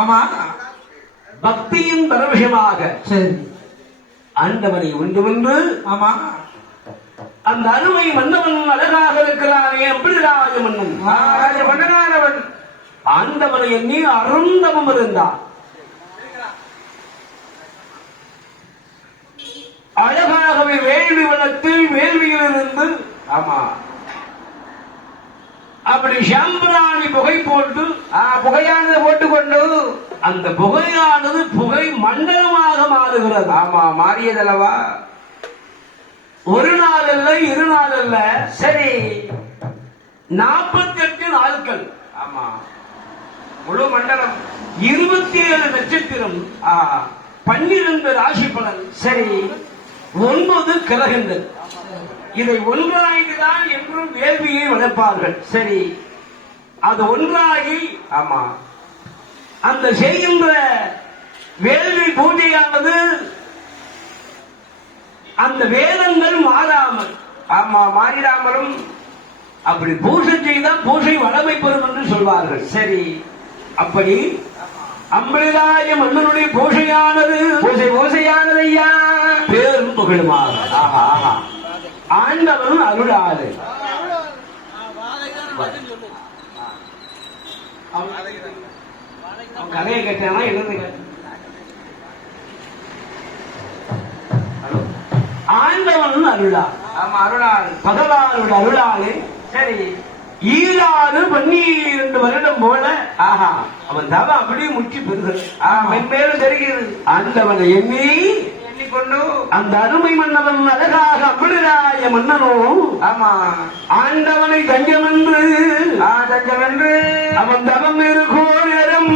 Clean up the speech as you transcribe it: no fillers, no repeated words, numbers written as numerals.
ஆமா பக்தியின் பரவசமாக சரி ஆண்டவனை ஒன்றுவென்று ஆமா அந்த அருமை மன்னவன் அழகாக இருக்கிறானே அம்பிராஜ மன்னன் மன்னனானவன் ஆண்டவனை எண்ணி அருந்தவம் இருந்தான். அழகாகவே வேள்வி வனத்தில் வேள்வியிலிருந்து ஆமா அப்படி சாம்பிராணி புகை போட்டு புகையானது போட்டுக்கொண்டு அந்த புகையானது புகை மண்டலமாக மாறுகிறது. ஆமா மாறியதல்லவா ஒரு நாள் அல்ல இரு நாள் அல்ல சரி 48 நாட்கள் ஆமா முழு மண்டலம் 27 நட்சத்திரம் 12 ராசி பலன் சரி 9 கிரகங்கள் இதை ஒன்றாகிதான் என்றும் வேள்வியை வளர்ப்பார்கள். சரி அது ஒன்றாகி ஆமா அந்த செய்கின்ற வேள்வி பூஜையானது அந்த வேதங்கள் மாறாமல் ஆமா மாறிடாமலும் அப்படி பூஜை செய்தால் பூஜை வளமை பெறும் என்று சொல்வார்கள். சரி அப்படி அம்பிராய மன்னனுடைய பூஜையானது பூசையானது ஐயா பேரும் புகழுமாக ஆஹா ஆஹா ஆண்டவன் அருளாது கதையை கேட்டானா எழுது ஆண்டவன் அருளா ஆமா அருளால் பகவானுடைய அருளாலே சரி 12 வருடம் போல ஆஹா அவன் தவம் அப்படியே முற்றி பெறுகிறான். மென்மேலும் தெரிகிறது ஆண்டவனை எண்ணி எண்ணிக்கொண்டு அந்த அருமை மன்னவன் அழகாக அம்பிராய மன்னனோ ஆமா ஆண்டவனை தஞ்சமென்று தஞ்சமென்று அவன் தவம் இருக்கோ நேரம்